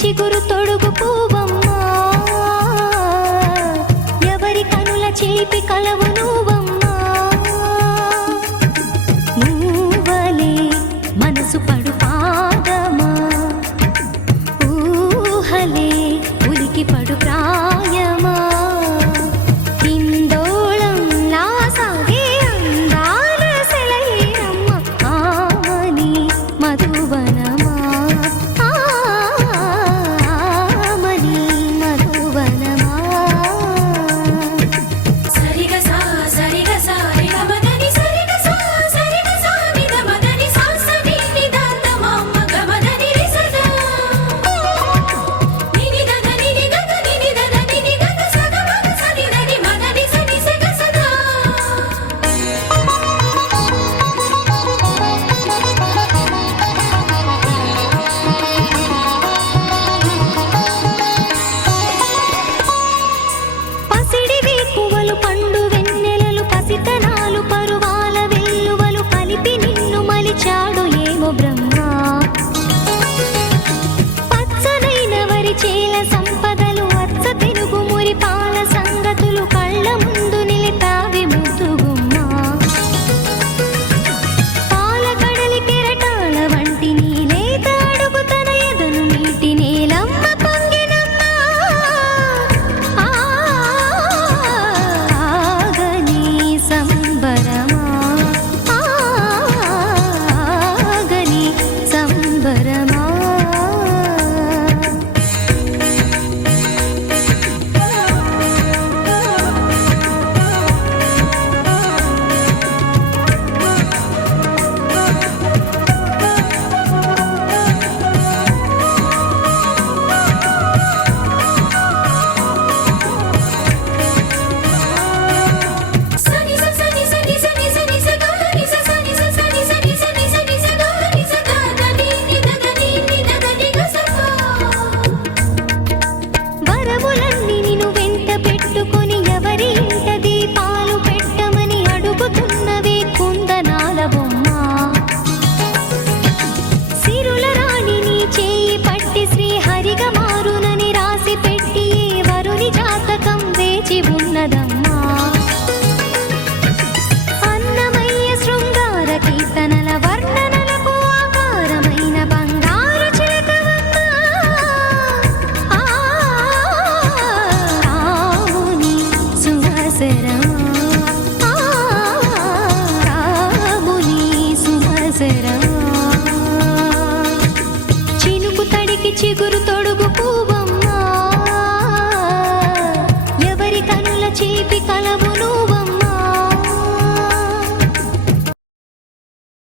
చిగురు తొడుగు పువ్వమ్మా, ఎవరి కనుల చిలిపి కలవు నువ్వమ్మా. నువ్వలే మనసు పడు పాదమా, ఊహలే ఉలికి పడు ప్రాయమా. హిందోళంలా సాగే అందాల సెలయేరమ్మ, ఆమని మధువనమా, ఆమని మధువనమా. సరిగ సా సరిగ సా రిగ మదని సరిగ సా సరిగ సా నిద మదని సా సని నిదాత మమ్మ గమదని రిసదా నిని దద నిని గద నిని దద నిని గద సగ మగ సని దని మదని సని సగ సదా. పసిడి వేకువలు పండు వెన్నెలలు పసితనాలు పరువాల వెల్లువలు కలిపి నిన్ను మలిచాడు ఏమో బ్రహ్మ. పచ్చనైన వరి చేల సంపదలు అచ్చ తెలుగు మురి పాల సంగతులు కళ్ళ ముందు నిలితావి ముద్దుగుమ్మ. పాల కడలి కెరటాల వంటి నీలేత అడుగు తన ఎదను నీటి నేలమ్మ పొంగినమ్మ. ఆగని సంబరమా, ఆగని సంబరమా. సని స సని సని సని సని స గ ని స సని స సని సని సని సని స గ ని స గ ద ని ని దద ని ని దద ని గ స ప. వరములన్నీ నిన్ను వెంట పెట్టుకొని ఎవరి ఇంట దీపాలు పెట్టమని అడుగుతున్నవే కుందనాల బొమ్మ. సిరుల రాణి నీ చేయి పట్టి శ్రీహరిగా మారునని రాసి పెట్టి ఏ వరుని జాతకం వేచి ఉన్నదమ్మా. అన్నమయ్య శృంగార కీర్తనల వర్ణనలకు ఆకారమైన బంగారు చిలకవమ్మ. రాముని సుమసరమా, రాముని సుమసరమా. చినుకు తడికి చిగురుతో